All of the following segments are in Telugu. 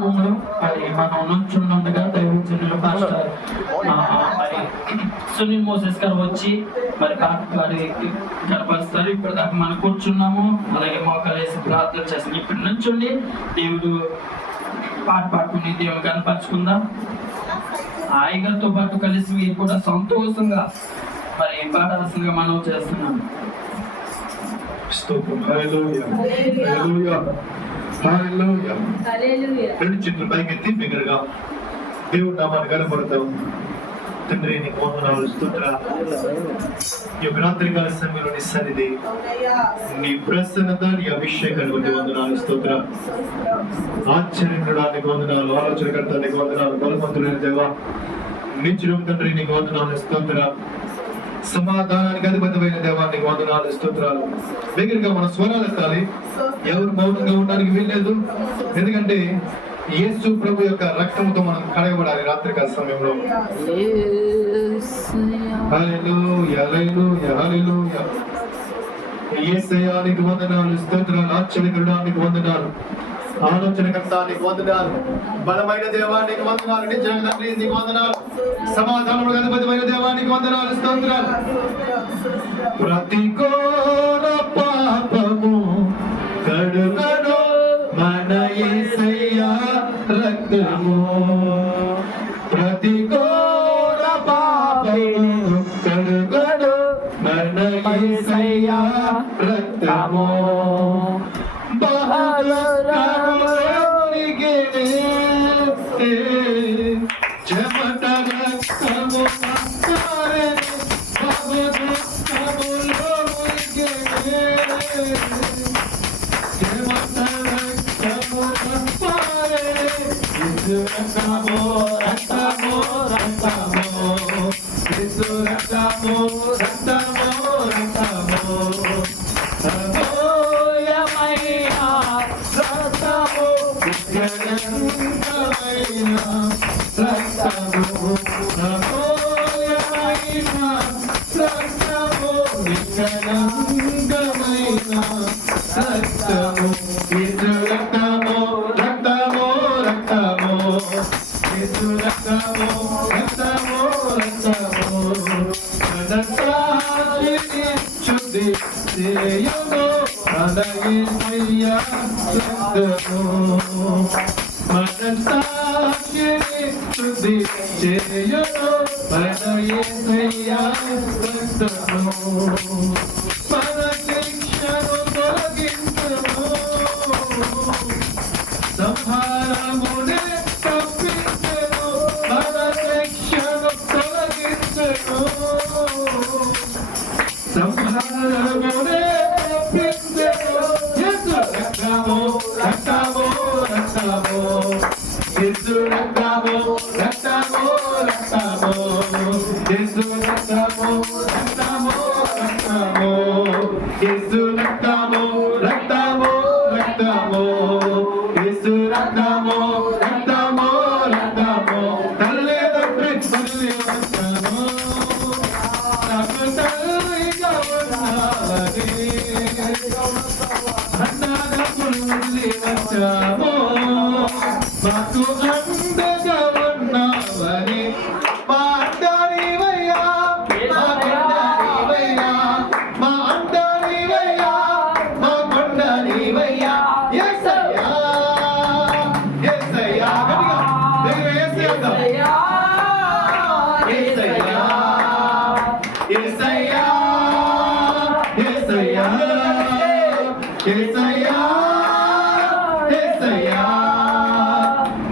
కార్యక్రమంలో మరి మనం నుంచుండగా దైవజనులు పాస్టర్ మరి సునీల్ మోసెస్ గారు వచ్చి మరి వారి కనపరుస్తారు. ఇప్పుడు దాకా మనం కూర్చున్నాము, అలాగే మోకాలేసి ప్రార్థన చేస్తాం. ఇప్పటి నుంచుండి దేవుడు పాట పాడుకుని దేవుడు కనపరుచుకుందాం. ఆయనతో పాటు కలిసి మీరు కూడా సంతోషంగా మరి పాడాల్సిందిగా మనం చేస్తున్నాం. రెండు చేతులు పైకెత్తి బిగ్గరగా దేవుడు నామాన్ని కనపడతాం. తండ్రి నీ వందనాలు, స్తోత్రాలు. ఈ యొక్క రాత్రికాల సమయంలో నీ సన్నిధి, నీ ప్రసన్నత, నీ అభిషేకాన్ని బట్టి వందనాలు, స్తోత్రాలు. ఆశ్చర్యకుడా నీకు వందనాలు, ఆలోచనకర్త నీకు వందనాలు, బలవంతుడైన దేవా నిత్యుడు తండ్రి నీకు వందనాలు, స్తోత్రాలు. సమాధానానికి అధిపతమైన దేవానికి వందనాలు, స్తోత్రాలు. దగ్గరగా మన స్వరాలు ఎత్తాలి. ఎవరు మౌనంగా ఉండడానికి వీల్లేదు, ఎందుకంటే యేసు ప్రభు యొక్క రక్తంతో మనం కడగబడాలి రాత్రికాల సమయంలో. హల్లెలూయా, హల్లెలూయా, హల్లెలూయా. యేసయ్యా నీకు వందనాలు, స్తోత్రాలు. ఆశ్చర్యకరుడా నీకు వందనాలు, ఆలోచనకర్త నీకు వందనాలు, బలమైన దేవానికి వందనాలు, నిజమైన తండ్రి నీకు వందనాలు, సమాధానములకు అధిపతిమైన దేవానికి వందనాలు, స్తోత్రాలు. ప్రతికూల పాపము కడుగను మన యేసయ్య రక్తము, ప్రతికూల పాపము కడుగను మన యేసయ్య రక్తము. చెమట రక్తము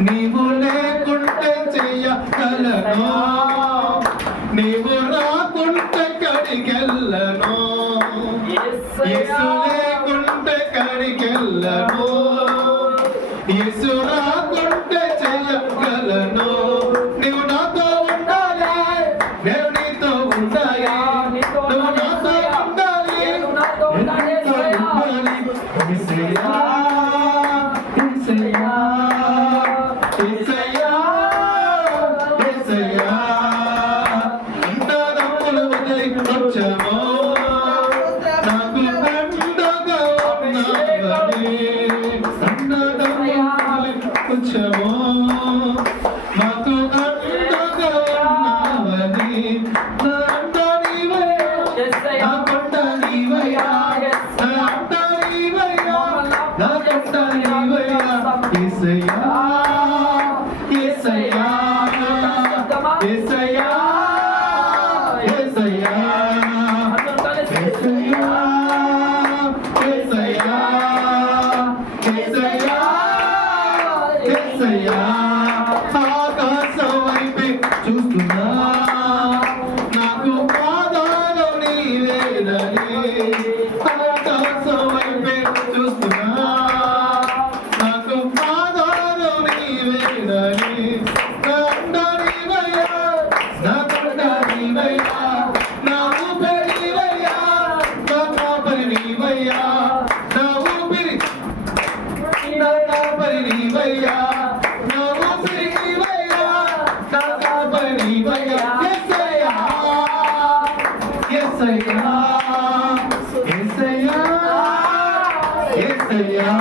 నీవు లేకుంటే చెయ్యగలను, నీవు రాకుంటే కడికెళ్ళను, యేసు లేకుంటే కడికెళ్ళను, యేసు రాకుంటే చెయ్యగలను. నీవు నాతో ఉండాలి, నేను నీతో ఉండాలి, నువ్వు నాతో ఉండాలి, నేను నీతో ఉండాలి. యేసయ్యా, యేసయ్యా, యేసయ్యా, యేసయ్యా, అంతరంగులు వదిలి వచ్చాము, నాకు అండగా ఉన్నావని, అంతరంగులు వదిలి వచ్చాము. యేసయ్యా యేసయ్యా యేసయ్యా యేసయ్యా యేసయ్యా యేసయ్యా యేసయ్యా ఆకాశం వైపే చూస్తున్నా నాకు పాదాలు నీవేనని ఆకాశం వైపే చూస్తున్నా నాకు పాదాలు నీవేనని నా అండనివయ్యా నా తండ్రివయ్యా నా ఊపిరివయ్యా నా కాపరివయ్యా నా ఊపిరి నా కాపరివయ్యా నా ఊపిరివయ్యా నా కాపరివయ్యా యేసయ్యా యేసయ్యా యేసయ్యా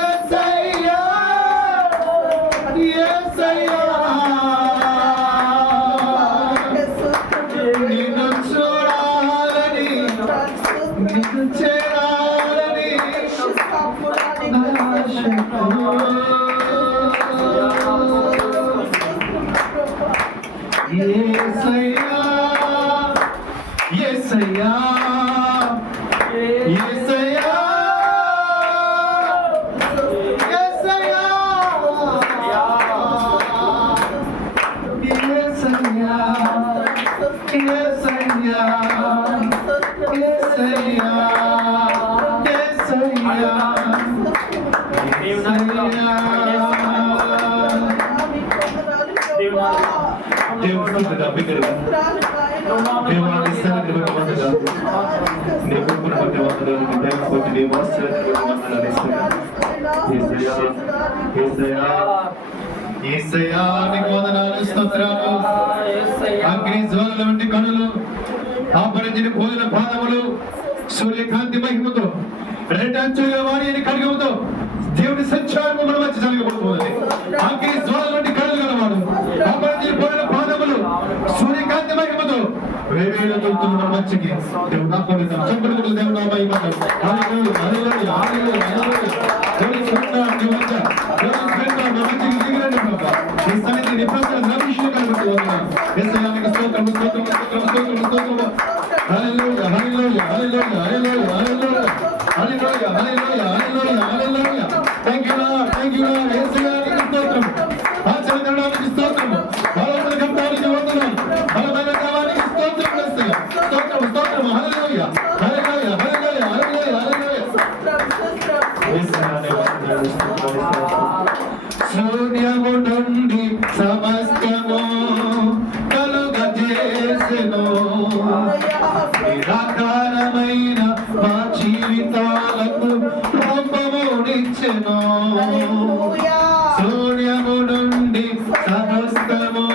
యేసయ్యా యేసయ్యా నిన్ను చూడాలని నిన్ను చేరాలని యేసయ్యా యేసయ్యా యేసయ్యా దేవుడు బిగ్గరగా దేవాన్ని సన్నిధిలో వందగా నీ కృపను బట్టి వందనాలు నీ దయను బట్టి నీ వాత్సల్యాన్ని బట్టి వందనాలు యేసయ్యా యేసయ్యా యేసయ్యా నీకు వందనాలు స్తోత్రాలు అగ్ని జ్వాలల వంటి కనులు ఆపరించిన భోజన పాదములు సూర్యకాంతి మహిమతో రెండంచులుగా వారి అని ఖడ్గముతో దేవుని సంచారము మన మధ్య జరగబోతుంది అగ్ని జ్వాలల వంటి కనులు గలవాడు ఆపరించిన భోజన పాదములు సూర్యకాంతి మహిమతో వేవేల తొలుతున్న మన మధ్యకి దేవుడు ఆహ్వానిస్తాం చంపడుకులు దేవుడు ఆ మహిమతో హల్లెలూయా హల్లెలూయా హల్లెలూయా హల్లెలూయా దేవుని స్తోత్రం నీ మధ్య దేవుని స్తోత్రం నా మధ్యకి దిగిరండి బాబా నీ సన్నిధి నీ ప్రసన్న అభిషేకాన్ని బట్టి వందనాలు యేసయ్యా నీకు స్తోత్రం స్తోత్రం స్తోత్రం స్తోత్రం హల్లెలూయా హల్లెలూయా హల్లెలూయా హల్లెలూయా హల్లెలూయా హల్లెలూయా హల్లెలూయా హల్లెలూయా హల్లెలూయా థాంక్యూ లార్డ్ యేసయ్యా నీకు స్తోత్రం ఆచరణడానికి స్తోత్రం బలమైన కంటానికి వందనాలు బలమైన కావానికి స్తోత్రం యేసయ్యా స్తోత్రం స్తోత్రం హల్లెలూయా హల్లెలూయా హల్లెలూయా హల్లెలూయా హల్లెలూయా యేసయ్యా నీకు వందనాలు సూర్యము నుండి సమస్తము కలుగజేసెను నిరాకారమైన మా జీవితాలకు రూపమునిచ్చెను సూర్యము నుండి సమస్తము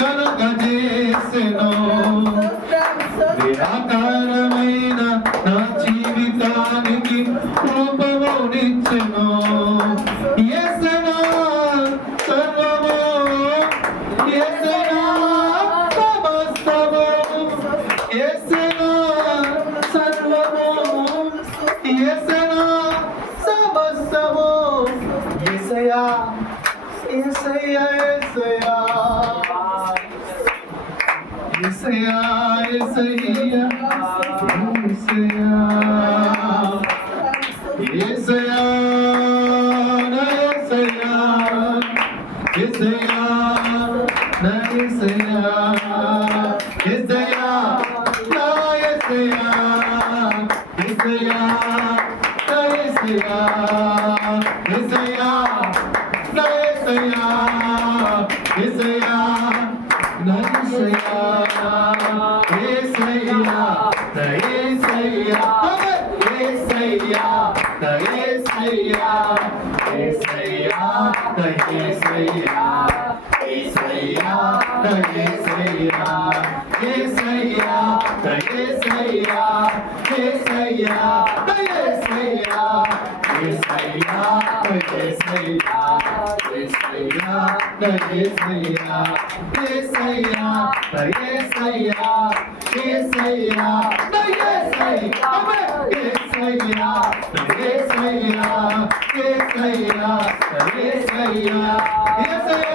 కలుగజేసెను నిరాకారమైన నా జీవితానికి రూపమునిచ్చెను యేసయ్యా సర్వము యేసయ్యా సమస్తము యేసయ్యా సర్వము యేసయ్యా సమస్తము యేసయ్యా యేసయ్యా యేసయ్యా యేసయ్యా యేసయ్యా యేసయ్యా యేసయ్యా నా యేసయ్యా యేసయ్యా నా యేసయ్యా యేసయ్యా నా యేసయ్యా యేసయ్యా నా యేసయ్యా యేసయ్యా నా యేసయ్యా యేసయ్యా నా యేసయ్యా యేసయ్యా నా యేసయ్యా యేసయ్యా నా యేసయ్యా యేసయ్యా నా యేసయ్యా యేసయ్యా నా యేసయ్యా యేసయ్యా నా యేసయ్యా యేసయ్యా నా యేసయ్యా యేసయ్యా నా యేసయ్యా యేసయ్యా నా యేసయ్యా యేసయ్యా నా యేసయ్యా యేసయ్యా యేసయ్యా యేసయ్యా యేసయ్యా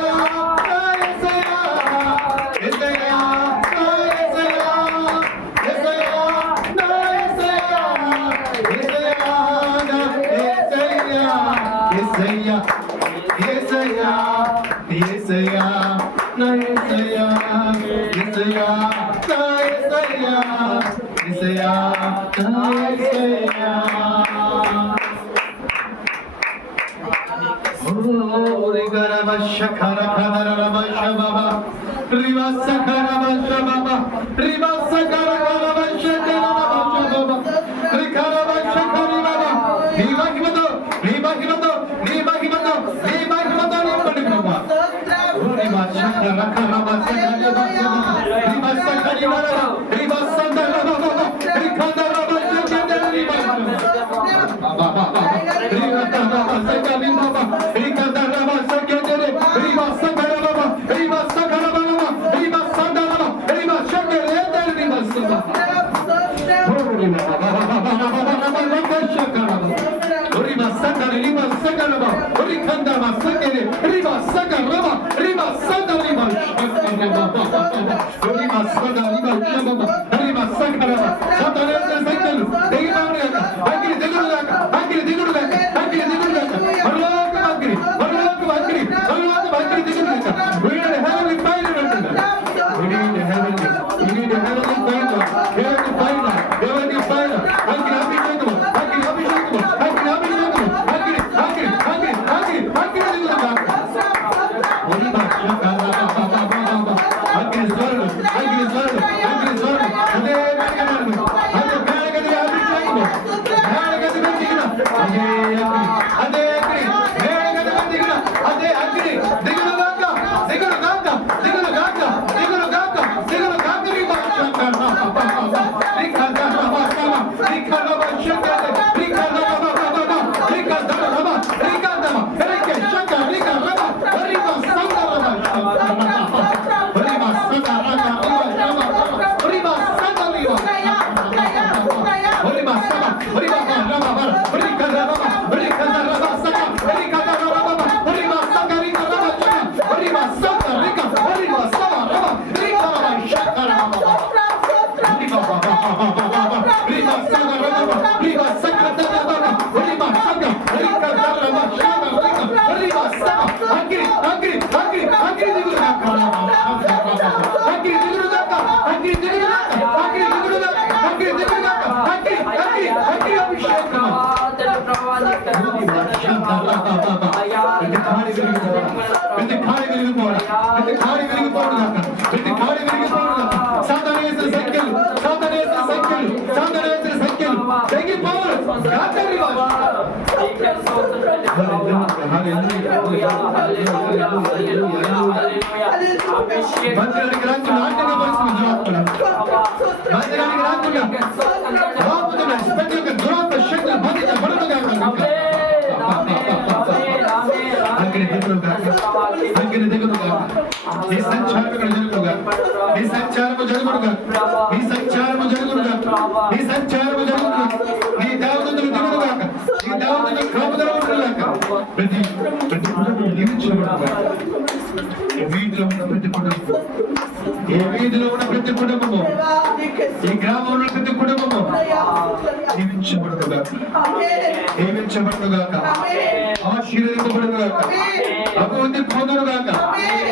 అభివృద్ధి పొందుగాక,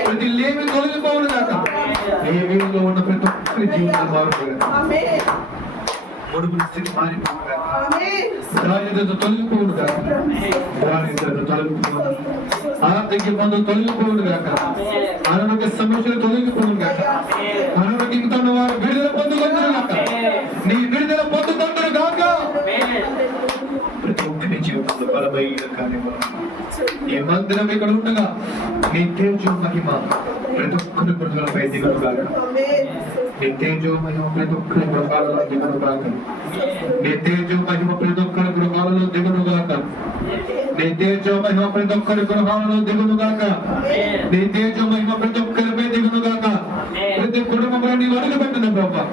ప్రతి లేమి తొలగిపోవును గాక. ఏ వీధిలో ఉన్న ప్రతి ఒక్కరి జీవితం మారుతుంది. పొడుగుల స్థితి మారిపోవును గాక. దారిద్రత తొలగిపోవును గాక. దారిద్రత తొలగిపోవును, ఆర్థిక ఇబ్బందులు తొలగిపోవును గాక. అనారోగ్య సమస్యలు తొలగిపోవును గాక. అనారోగ్యంతో ఉన్న వారు విడుదల పొందుకుంటారు గాక. నీ విడుదల పొందుకుంటారు గాక. ప్రతి ఒక్కరి జీవితంలో బలమైన కార్యక్రమం ఈ మందిరం ఇక్కడ ఉండగా నీ తేజో మహిమ ప్రతి ఒక్కరి ప్రజలపై దిగులు కాక. నీ తేజో మహిమ ప్రతి ఒక్కరి గృహాలలో దిగులు కాక. నీ తేజో మహిమ ప్రతి ఒక్కరి గృహాలలో దిగులు కాక. నీ తేజో మహిమ ప్రతి ఒక్కరి గృహాలలో దిగులు కాక. నీ తేజో మహిమ ప్రతి ఒక్కరిపై దిగులు కాక. ప్రతి కుటుంబంలో నీవు అడుగు పెట్టండి ప్రభా.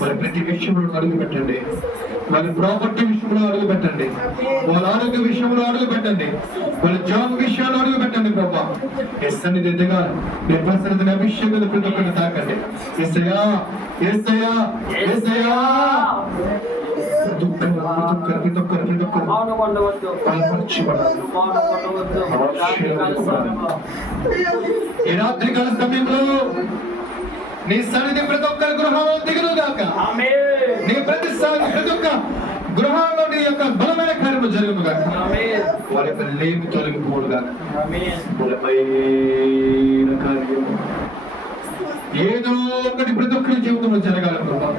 మరి ప్రతి విషయంలో అడుగు పెట్టండి. మరి ప్రాపర్టీ విషయం విషయంలో అడుగు పెట్టండి, వాళ్ళ ఆరోగ్య విషయంలో అడుగు పెట్టండి, వాళ్ళ జాబ్ విషయాలు అడుగు పెట్టండి ప్రభా. ఎస్ అని దిద్దగా నీ ప్రసన్నతని అభిషేకం ప్రతి ఒక్కరిని తాకండి. యేసయ్యా యేసయ్యా యేసయ్యా ప్రతి ఒక్కరు ఈ రాత్రి కాల సమయంలో నీ సన్నిధి ప్రతి ఒక్కరి గృహంలో దిగును గాక. నీ ప్రతి ఒక్క గృహాల్లో నీ యొక్క బలమైన కార్యము జరుగును గాక. వారి యొక్క లేమి తొలగిపోడు గాక. బలమైన కార్యం ఏదో ఒకటి ప్రతి ఒక్కరి జీవితంలో జరగాలి ప్రభా.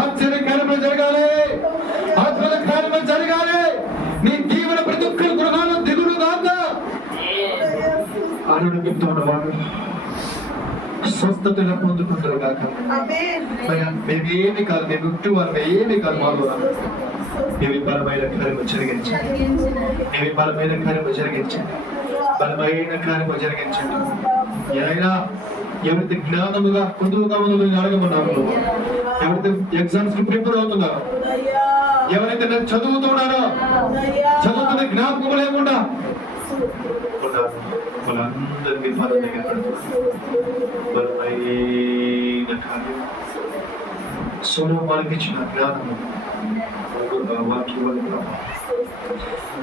ఆశ్చర్య కార్యములు జరగాలి, అద్భుత కార్యములు జరగాలి. నీ దీవెన ప్రతి ఒక్కరి గృహాల్లో దిగును గాక. ఆరోగ్యంతో ఉన్నవాడు స్వస్థతను పొందుకుంటారు కాక. మేమేమి కాదు, మేము గుట్టు వారు ఏమి కాదు. మాలో ఏమి బలమైన కార్యము జరిగించండి, ఏమి బలమైన కార్యము జరిగించండి, బలమైన కార్యము జరిగించండి. ఎవరైతే జ్ఞానముగా కుదురుగా అడగమన్నారు, ఎవరైతే ఎగ్జామ్స్ కి ప్రిపేర్ అవుతున్నారు, ఎవరైతే చదువుతున్నారో చదువుతున్న జ్ఞాపకం లేకుండా వాళ్ళందరినీ బలమైన కార్యం సొలొమోనుకి ఇచ్చిన జ్ఞానము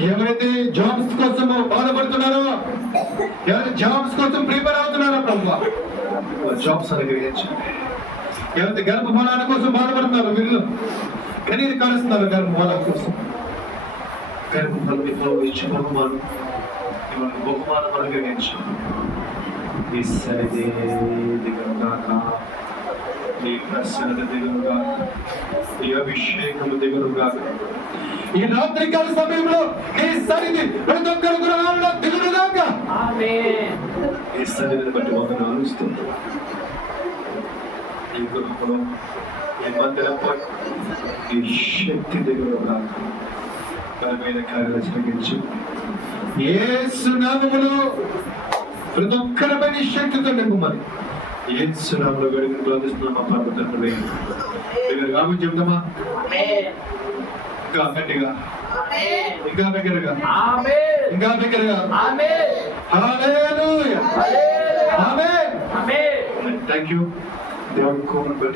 ఎవరైతే జాబ్స్ కోసం బాధపడుతున్నారో, ఎవరైతే జాబ్స్ కోసం ప్రిపేర్ అవుతున్నారో ప్రభు జాబ్స్ అనుగ్రహించండి. ఎవరైతే గర్భఫలాల కోసం బాధపడుతున్నారో, వీళ్ళు కనీరు కాలుస్తున్నారు గర్భఫలాల కోసం, గర్భఫలం ఇచ్చి బహుమానం అనుగ్రహించండి. ఈ సరిది దిగుగాక, ఈ ప్రసన్నత దిగుగాక, ఈ అభిషేకము దిగుగాక. ఈ రాత్రికాల సమయంలో ఈ సన్నిధి ప్రతి ఒక్కరి గృహాల్లో దిగుగాక. ఈ సన్నిధిని బట్టి వందనాలు ఇస్తుంది. ఈ గృహంలో ఈ మందిరంపై ఈ శక్తి దిగుగాక. బలమైన కార్యాలు జరిగించి యేసు నామములో ప్రతి ఒక్కరిపై శక్తితో నింపమని యేసు నామములో వేడుకను ప్రార్థిస్తున్నాం మా పరమ తండ్రి. ఆమేన్ చెప్తామా? ఇంకా గట్టిగా, ఇంకా దగ్గరగా, ఇంకా దగ్గరగా. హల్లెలూయా, ఆమేన్. థాంక్యూ. దేవుని కోపం